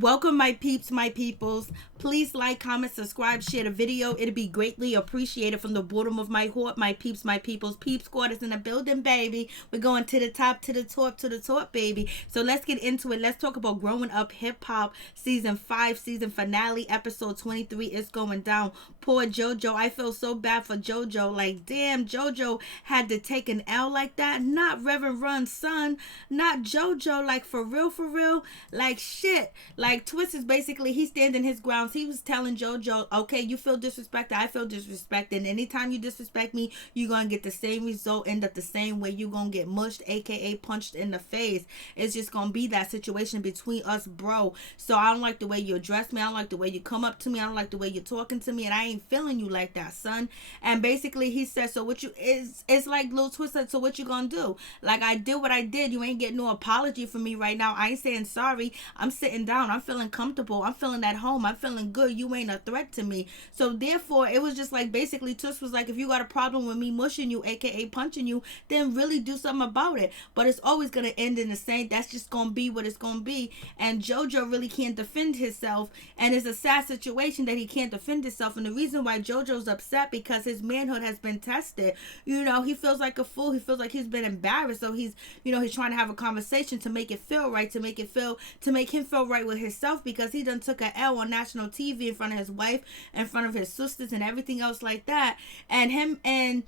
Welcome, my peeps, my peoples. Please like, comment, subscribe, share the video. It'd be greatly appreciated from the bottom of my heart, my peeps, my peoples. Peep squad is in the building, baby. We're going to the top, to the top, to the top, baby. So let's get into it. Let's talk about Growing Up Hip Hop Season 5, Season Finale, Episode 23. It's going down. Poor JoJo. I feel so bad for JoJo. Like, damn, JoJo had to take an L like that. Not Reverend Run's son. Not JoJo. Like, for real, for real. Like, shit. Like, Twist is basically, he's standing his grounds. He was telling JoJo, okay, you feel disrespected, I feel disrespected. And anytime you disrespect me, you're going to get the same result, end up the same way. You're going to get mushed, aka punched in the face. It's just going to be that situation between us, bro. So I don't like the way you address me. I don't like the way you come up to me. I don't like the way you're talking to me. And I ain't feeling you like that, son. And basically, he said, so what you, it's like Lil Twist said, so what you going to do? Like, I did what I did. You ain't getting no apology from me right now. I ain't saying sorry. I'm sitting down. I'm feeling comfortable. I'm feeling at home. I'm feeling good. You ain't a threat to me. So therefore, it was just like basically Tuss was like, if you got a problem with me mushing you, aka punching you, then really do something about it. But it's always gonna end in the same. That's just gonna be what it's gonna be. And JoJo really can't defend himself, and it's a sad situation that he can't defend himself. And the reason why JoJo's upset because his manhood has been tested. You know, he feels like a fool. He feels like he's been embarrassed. So he's, you know, he's trying to have a conversation to make it feel right, to make him feel right with himself, because he done took a L on national TV in front of his wife, in front of his sisters and everything else like that. And him and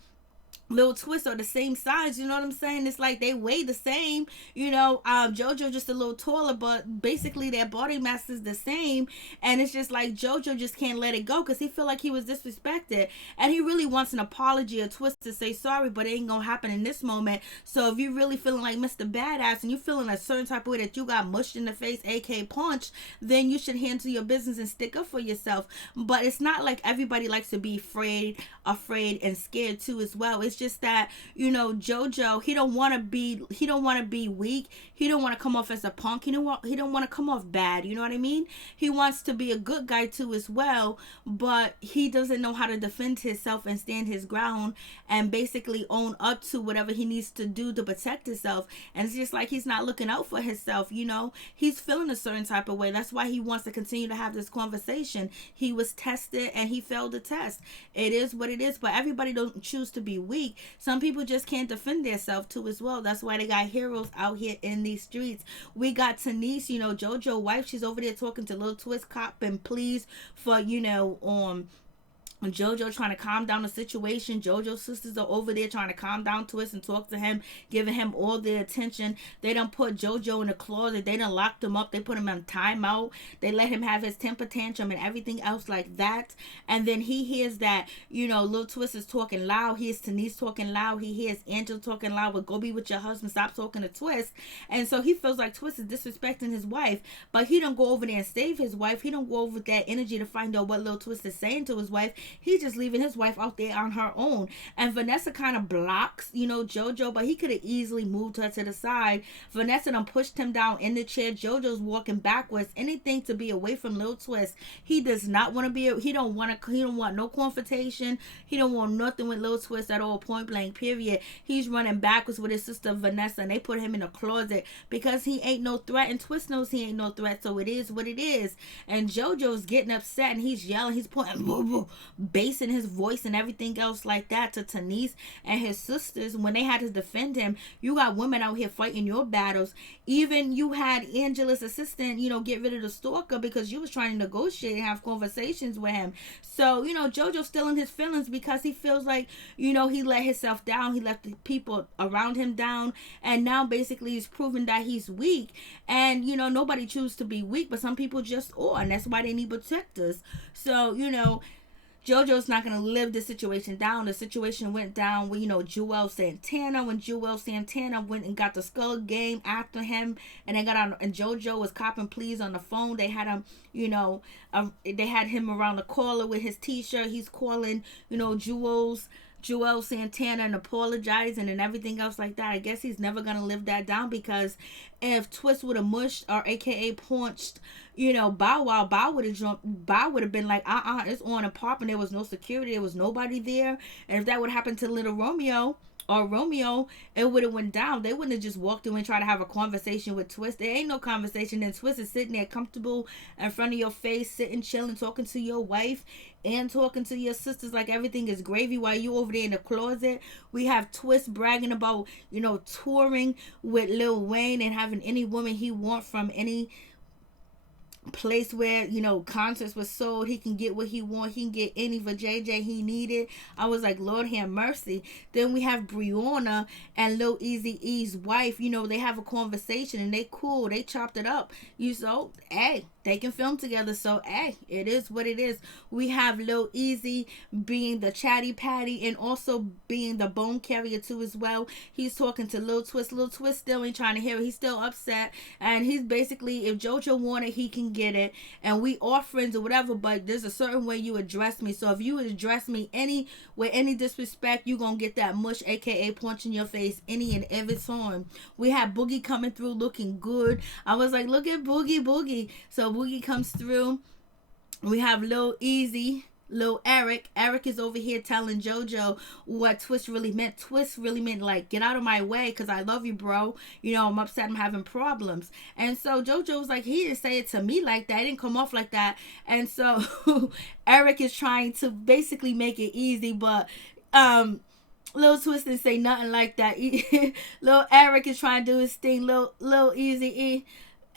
Lil Twist are the same size, you know what I'm saying? It's like they weigh the same, you know. JoJo just a little taller, but basically their body mass is the same. And it's just like JoJo just can't let it go because he feel like he was disrespected, and he really wants an apology or Twist to say sorry, but it ain't gonna happen in this moment. So if you really feeling like Mr. Badass and you feeling a certain type of way that you got mushed in the face, aka punched, then you should handle your business and stick up for yourself. But it's not like everybody likes to be afraid and scared too as well. It's just that, you know, JoJo, he don't want to be weak. He don't want to come off as a punk. He don't want to come off bad. You know what I mean? He wants to be a good guy too as well, but he doesn't know how to defend himself and stand his ground and basically own up to whatever he needs to do to protect himself. And it's just like he's not looking out for himself. You know, he's feeling a certain type of way. That's why he wants to continue to have this conversation. He was tested and he failed the test. It is what it is, but everybody don't choose to be weak. Some people just can't defend themselves too as well. That's why they got heroes out here in these streets. We got Tanise, you know, JoJo's wife. She's over there talking to Lil Twist, cop and pleas for, you know, JoJo trying to calm down the situation. JoJo's sisters are over there trying to calm down Twist and talk to him, giving him all their attention. They done put JoJo in the closet. They done locked him up. They put him in timeout. They let him have his temper tantrum and everything else like that. And then he hears that, you know, Lil Twist is talking loud. He hears Tanise talking loud. He hears Angel talking loud. Well, go be with your husband. Stop talking to Twist. And so he feels like Twist is disrespecting his wife. But he don't go over there and save his wife. He don't go over with that energy to find out what Lil Twist is saying to his wife. He's just leaving his wife out there on her own. And Vanessa kind of blocks, you know, JoJo, but he could have easily moved her to the side. Vanessa done pushed him down in the chair. JoJo's walking backwards. Anything to be away from Lil Twist. He does not want to be, he don't want no confrontation. He don't want nothing with Lil Twist at all, point blank, period. He's running backwards with his sister Vanessa, and they put him in a closet because he ain't no threat, and Twist knows he ain't no threat, so it is what it is. And JoJo's getting upset, and he's yelling, he's putting bass in his voice and everything else like that to Tanise and his sisters when they had to defend him. You got women out here fighting your battles. Even you had Angela's assistant, you know, get rid of the stalker because you was trying to negotiate and have conversations with him. So, you know, JoJo's still in his feelings because he feels like, you know, he let himself down. He let the people around him down. And now basically he's proven that he's weak. And, you know, nobody chooses to be weak, but some people just are. And that's why they need protectors. So, you know, JoJo's not going to live the situation down. The situation went down with, you know, Juelz Santana. When Juelz Santana went and got the Skull Game after him, and they got on, and JoJo was copping pleas on the phone. They had him, you know, they had him around the caller with his t-shirt. He's calling, you know, Juelz Santana and apologizing and everything else like that. I guess he's never gonna live that down, because if Twist would have mushed or aka punched, you know, Bow Wow, Bow would have been like, it's on and popping. There was no security, there was nobody there. And if that would happen to Little Romeo, or Romeo, it would have went down. They wouldn't have just walked through and tried to have a conversation with Twist. There ain't no conversation. And Twist is sitting there comfortable in front of your face, sitting, chilling, talking to your wife and talking to your sisters like everything is gravy while you over there in the closet. We have Twist bragging about, touring with Lil Wayne and having any woman he want from any place where concerts was sold. He can get what he want. He can get any for JJ he needed. I was like, Lord have mercy. Then we have Breonna and Lil Easy E's wife. They have a conversation and they cool. They chopped it up. Hey, they can film together. So hey, it is what it is. We have Lil Easy being the chatty patty and also being the bone carrier too as well. He's talking to Lil Twist. Lil Twist still ain't trying to hear it. He's still upset, and he's basically, if JoJo wanted, he can get it, and we are friends or whatever, but there's a certain way you address me. So if you address me with any disrespect, you gonna get that mush, aka punch in your face any and every time. We have Boogie coming through looking good. I was like, look at Boogie. So Boogie comes through. We have Lil Easy, Lil Eric. Eric is over here telling JoJo what Twist really meant. Twist really meant like, get out of my way because I love you, bro. I'm upset, I'm having problems. And so JoJo was like, he didn't say it to me like that. It didn't come off like that. And so Eric is trying to basically make it easy, but Lil Twist didn't say nothing like that. Lil Eric is trying to do his thing. Lil Easy E,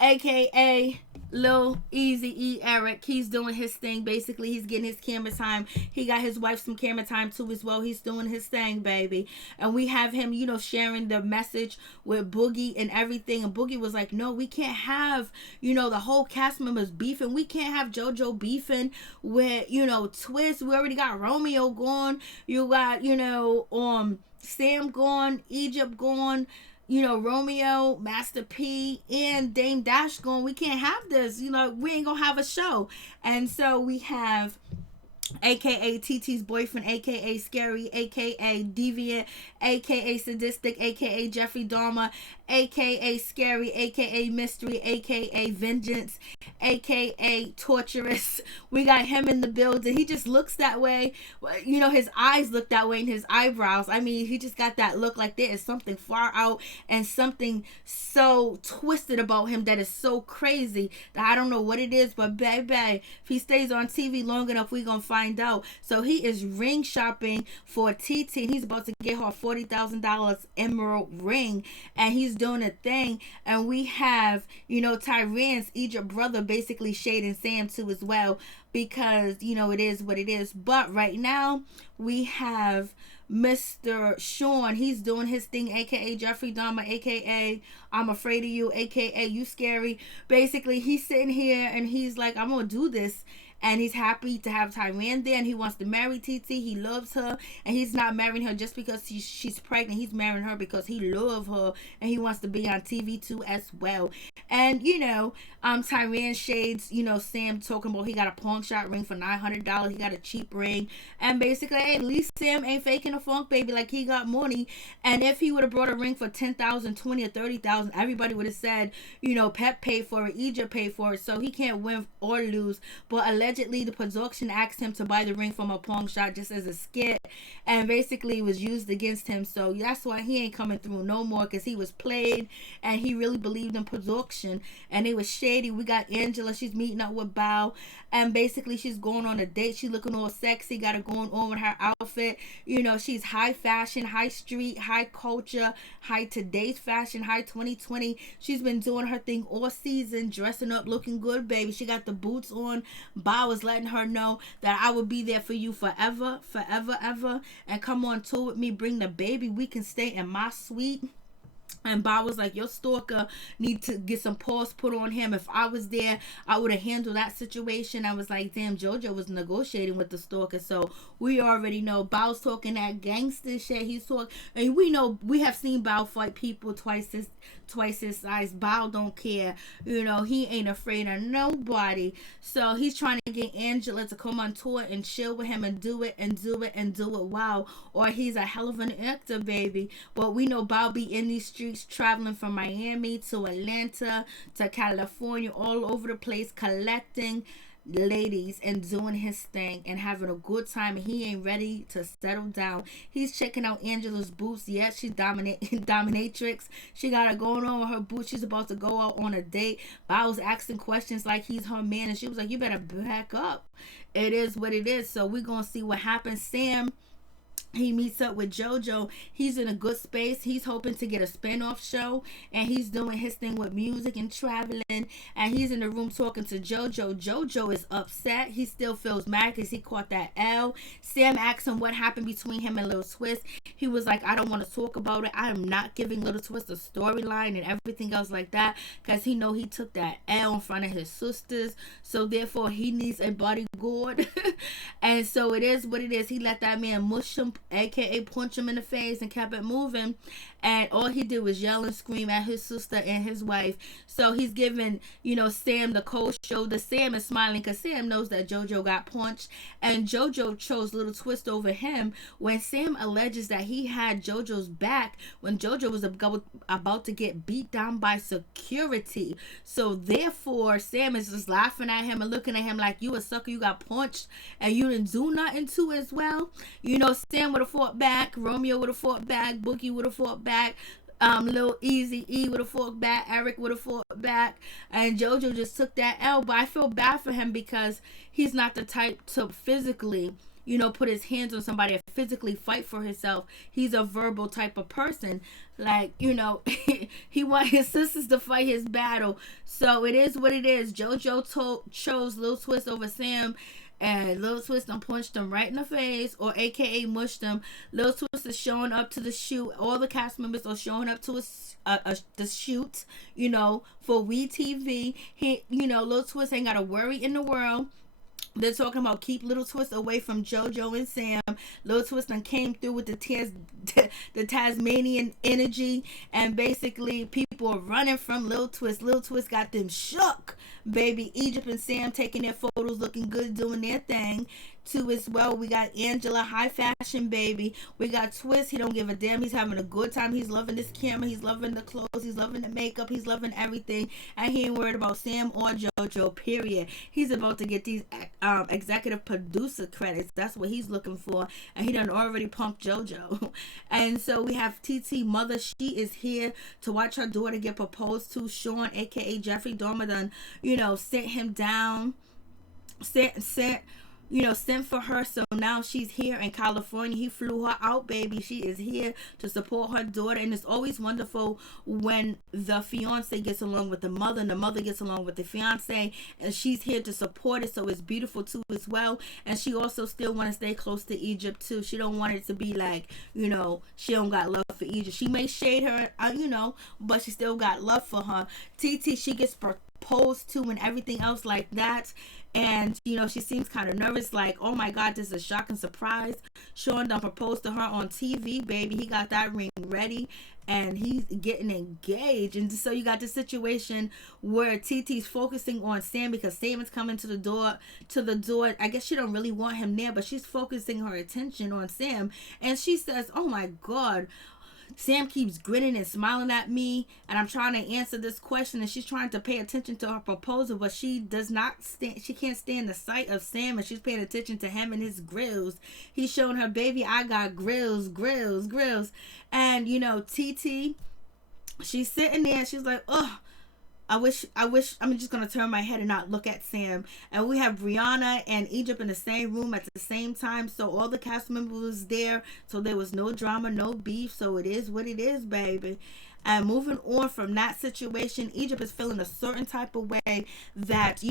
aka Lil Easy E Eric, he's doing his thing. Basically, he's getting his camera time. He got his wife some camera time too as well. He's doing his thing, baby. And we have him, sharing the message with Boogie and everything. And Boogie was like, no, we can't have, the whole cast members beefing. We can't have JoJo beefing with, Twist. We already got Romeo gone. You got, Sam gone, Egypt gone. Romeo, MasterP, and Dame Dash going, we can't have this. We ain't gonna have a show. And so we have aka TT's boyfriend, aka Scary, aka Deviant, aka Sadistic, aka Jeffrey Dahmer, aka Scary, aka Mystery, aka Vengeance, aka Torturous. We got him in the building. He just looks that way. His eyes look that way and his eyebrows. I mean, he just got that look like there is something far out and something so twisted about him that is so crazy that I don't know what it is, but baby, if he stays on TV long enough, we gonna find out. So he is ring shopping for TT, and he's about to get her a $40,000 emerald ring, and he's doing a thing. And we have, Tyran's Egypt brother basically shading Sam too as well, because it is what it is. But right now we have Mr. Sean. He's doing his thing, aka Jeffrey Dahmer, aka I'm afraid of you, aka you scary. Basically, he's sitting here and he's like, I'm gonna do this. And he's happy to have Tyran there, and he wants to marry TT. He loves her, and he's not marrying her just because she's pregnant. He's marrying her because he loves her, and he wants to be on TV too as well. And Tyran shades, Sam talking about he got a pawn shop ring for $900. He got a cheap ring, and basically, hey, at least Sam ain't faking a funk baby, like he got money. And if he would have brought a ring for $10,000, $20,000, or $30,000, everybody would have said, Pep paid for it, Egypt paid for it, so he can't win or lose. But allegedly, the production asked him to buy the ring from a pawn shop just as a skit, and basically it was used against him. So that's why he ain't coming through no more, because he was played and he really believed in production, and it was shady. We got Angela, she's meeting up with Bao, and basically she's going on a date. She looking all sexy, got it going on with her outfit. She's high fashion, high street, high culture, high today's fashion, high 2020. She's been doing her thing all season, dressing up, looking good, baby. She got the boots on. Bao was letting her know that I will be there for you forever, ever, and come on tour with me, bring the baby, we can stay in my suite. And Bob was like, your stalker need to get some paws put on him. If I was there, I would have handled that situation. I was like, damn, JoJo was negotiating with the stalker. So we already know Bow's talking that gangster shit. He's talking, and we know, we have seen Bow fight people twice his size. Bow don't care. He ain't afraid of nobody. So he's trying to get Angela to come on tour and chill with him and do it. Wow. Or he's a hell of an actor, baby. But we know Bow be in these streets, traveling from Miami to Atlanta to California, all over the place, collecting ladies and doing his thing and having a good time, and he ain't ready to settle down. He's checking out Angela's boots. Yeah, she's dominatrix. She got it going on with her boots. She's about to go out on a date. But I was asking questions like he's her man, and she was like, you better back up. It is what it is. So we're gonna see what happens. Sam, he meets up with JoJo. He's in a good space. He's hoping to get a spin-off show, and he's doing his thing with music and traveling, and he's in the room talking to JoJo. JoJo is upset. He still feels mad because he caught that L. Sam asks him what happened between him and Little Twist. He was like, I don't want to talk about it. I am not giving Little Twist a storyline and everything else like that, because he know he took that L in front of his sisters, so therefore he needs a bodyguard. And so it is what it is. He let that man mush him, aka punch him in the face, and kept it moving, and all he did was yell and scream at his sister and his wife. So he's giving, Sam the cold shoulder. Sam is smiling because Sam knows that JoJo got punched, and JoJo chose Little Twist over him when Sam alleges that he had JoJo's back when JoJo was about to get beat down by security. So therefore Sam is just laughing at him and looking at him like, you a sucker, you got punched and you didn't do nothing to as well. Sam would have fought back, Romeo would have fought back, Boogie would have fought back, Lil Easy E would have fought back, Eric would have fought back, and JoJo just took that L. But I feel bad for him because he's not the type to physically, put his hands on somebody and physically fight for himself. He's a verbal type of person. Like, he want his sisters to fight his battle. So it is what it is. JoJo chose Lil Twist over Sam, and Lil Twist done punched him right in the face, or aka mushed him. Lil Twist is showing up to the shoot. All the cast members are showing up to the shoot, for WeTV. Lil Twist ain't got a worry in the world. They're talking about keep Little Twist away from JoJo and Sam. Little Twist done came through with the Tasmanian energy, and basically people are running from Little Twist. Little Twist got them shook, baby. Egypt and Sam taking their photos, looking good, doing their thing too as well. We got Angela, high fashion baby. We got Twist, he don't give a damn. He's having a good time. He's loving this camera. He's loving the clothes. He's loving the makeup. He's loving everything. And he ain't worried about Sam or JoJo, period. He's about to get these executive producer credits. That's what he's looking for. And he done already pumped JoJo. And so we have TT mother. She is here to watch her daughter get proposed to. Sean, aka Jeffrey Dahmer, done, sent him down. Sent for her. So now she's here in California. He flew her out, baby. She is here to support her daughter. And it's always wonderful when the fiance gets along with the mother and the mother gets along with the fiance, and she's here to support it. So it's beautiful too as well. And she also still want to stay close to Egypt too. She don't want it to be like, she don't got love for Egypt. She may shade her, but she still got love for her. TT, she gets proposed to and everything else like that. And she seems kind of nervous, like, oh my god, this is a shocking surprise. Sean done proposed to her on TV, baby. He got that ring ready and he's getting engaged. And so you got this situation where TT's focusing on Sam because Sam is coming to the door. I guess she don't really want him there, but she's focusing her attention on Sam, and she says, oh my god, Sam keeps grinning and smiling at me, and I'm trying to answer this question, and she's trying to pay attention to her proposal, but she can't stand the sight of Sam, and she's paying attention to him and his grills. He's showing her, baby, I got grills. And TT, she's sitting there and she's like, oh, I wish I'm just gonna turn my head and not look at Sam. And we have Brianna and Egypt in the same room at the same time, so all the cast members was there, so there was no drama, no beef. So it is what it is, baby. And moving on from that situation, Egypt is feeling a certain type of way that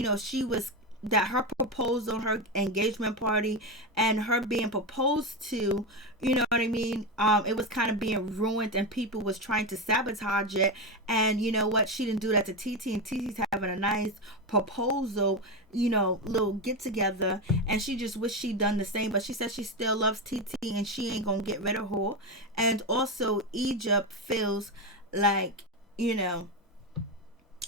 that her proposal, her engagement party, and her being proposed to, it was kind of being ruined, and people was trying to sabotage it. And you know what, she didn't do that to TT, and TT's having a nice proposal, little get together, and she just wished she'd done the same. But she says she still loves TT and she ain't gonna get rid of her. And also Egypt feels like,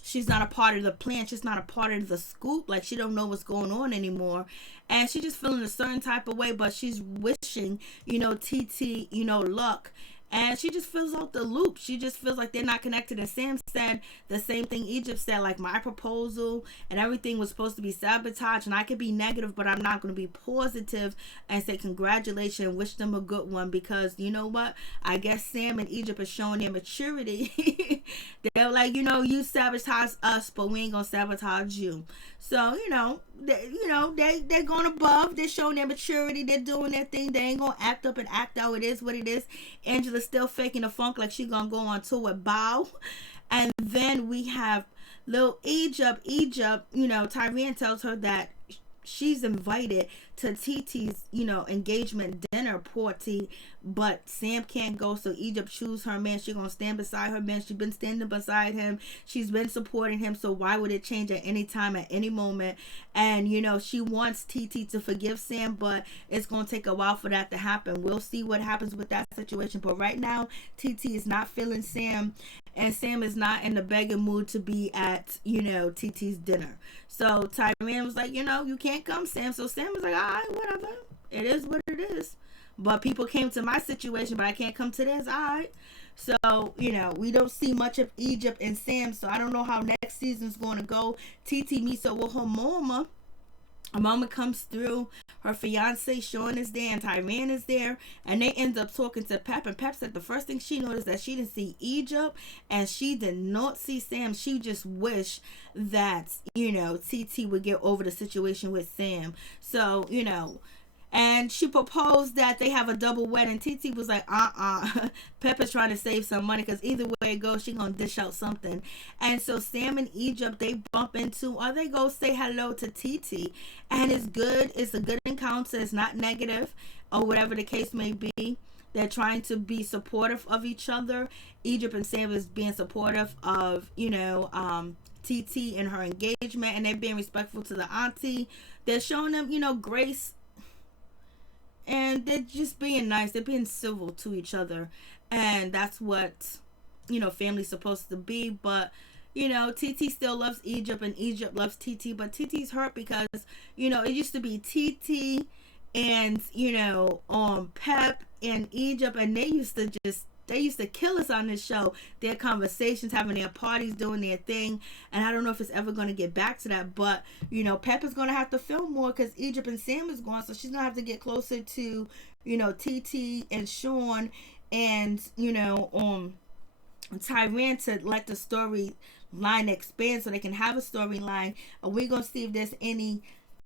she's not a part of the plan. She's not a part of the scoop. Like, she don't know what's going on anymore. And she's just feeling a certain type of way, but she's wishing, TT, luck. And she just fills out the loop. She just feels like they're not connected. And Sam said the same thing Egypt said, like, my proposal and everything was supposed to be sabotaged, and I could be negative, but I'm not going to be positive and say congratulations and wish them a good one, because you know what? I guess Sam and Egypt are showing their maturity. They're like, you sabotage us, but we ain't going to sabotage you. So, they're going above. They're showing their maturity. They're doing their thing. They ain't going to act up and act out. It is what it is. Angela's still faking the funk like she going to go on tour with Bow. And then we have little Egypt, Tyrion tells her that she's invited to TT's, engagement dinner party, but Sam can't go, so Egypt choose her man. She's gonna stand beside her man. She's been standing beside him. She's been supporting him, so why would it change at any time, at any moment? And, she wants TT to forgive Sam, but it's gonna take a while for that to happen. We'll see what happens with that situation, but right now, TT is not feeling Sam, and Sam is not in the begging mood to be at, TT's dinner. So Tyrion was like, you can't come, Sam. So Sam was like, all right, whatever. It is what it is. But people came to my situation, but I can't come to theirs. All right. So, we don't see much of Egypt and Sam. So I don't know how next season's going to go. TT meets up with her mama. Her mama comes through. Her fiance Sean is there, and Tyrion is there, and they end up talking to Pep. And Pep said the first thing she noticed that she didn't see Egypt, and she did not see Sam. She just wished that TT would get over the situation with Sam. So and she proposed that they have a double wedding. TT was like, Peppa's trying to save some money, because either way it goes, she gonna dish out something. And so Sam and Egypt, they bump into, or they go say hello to TT. And it's good. It's a good encounter. It's not negative, or whatever the case may be. They're trying to be supportive of each other. Egypt and Sam is being supportive of, TT and her engagement, and they're being respectful to the auntie. They're showing them, grace. And they're just being nice. They're being civil to each other. And that's what, family's supposed to be. But, TT still loves Egypt, and Egypt loves TT. But TT's hurt because, it used to be TT and, Pep and Egypt. And they used to kill us on this show. Their conversations, having their parties, doing their thing. And I don't know if it's ever going to get back to that. But, Pep is going to have to film more because Egypt and Sam is gone. So she's going to have to get closer to, TT and Sean and, Tyrion to let the storyline expand so they can have a storyline. And we're going to see if there's any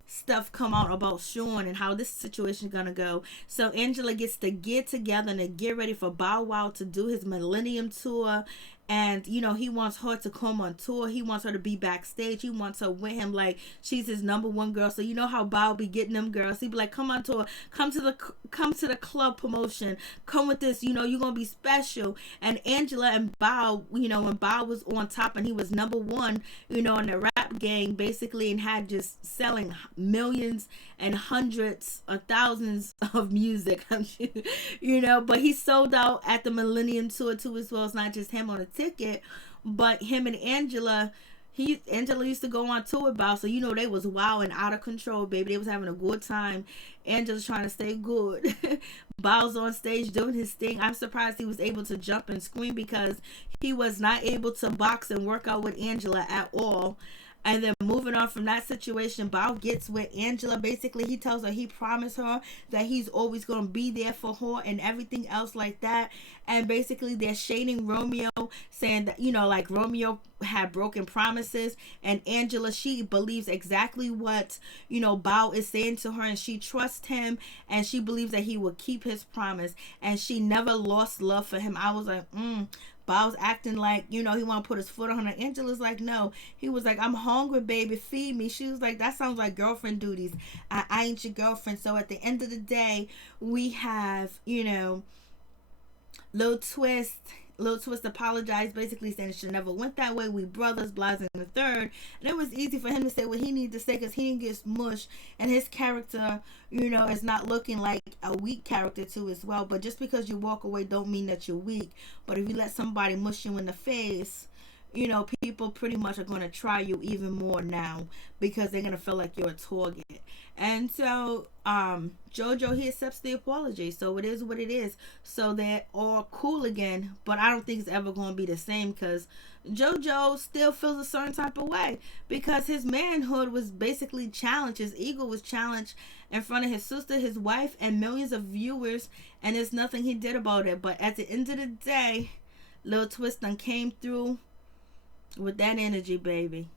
stuff come out about Sean and how this situation is gonna go. So Angela gets to get together and to get ready for Bow Wow to do his Millennium Tour. And he wants her to come on tour. He wants her to be backstage. He wants her with him like she's his number one girl. So how Bow be getting them girls. He'd be like, come on tour, come to the club promotion, come with this, you're gonna be special. And Angela and Bow, when Bow was on top and he was number one, in the rap gang basically, and had just selling millions and hundreds of thousands of music, but he sold out at the Millennium Tour too as well. It's not just him on a ticket, but him and Angela used to go on tour with Bow, so they was wild and out of control, baby. They was having a good time. Angela's trying to stay good. Bow's on stage doing his thing. I'm surprised he was able to jump and scream because he was not able to box and work out with Angela at all. And then moving on from that situation, Bow gets with Angela. Basically, he tells her he promised her that he's always going to be there for her and everything else like that. And basically, they're shading Romeo, saying that, like Romeo had broken promises. And Angela, she believes exactly what, Bow is saying to her. And she trusts him. And she believes that he will keep his promise. And she never lost love for him. I was like, Bow's acting like, he want to put his foot on her. Angela's like, no. He was like, I'm hungry, baby. Feed me. She was like, that sounds like girlfriend duties. I ain't your girlfriend. So at the end of the day, we have, Lil Twist apologized, basically saying it should never went that way. We brothers, Blas and the third. And it was easy for him to say what he needed to say because he didn't get smushed. And his character, is not looking like a weak character too as well. But just because you walk away don't mean that you're weak. But if you let somebody mush you in the face, you know, people pretty much are going to try you even more now because they're going to feel like you're a target. And so Jojo, he accepts the apology, so it is what it is. So they're all cool again, but I don't think it's ever going to be the same because Jojo still feels a certain type of way because his manhood was basically challenged, his ego was challenged in front of his sister, his wife, and millions of viewers, and there's nothing he did about it. But at the end of the day, Lil Twist done came through with that energy, baby.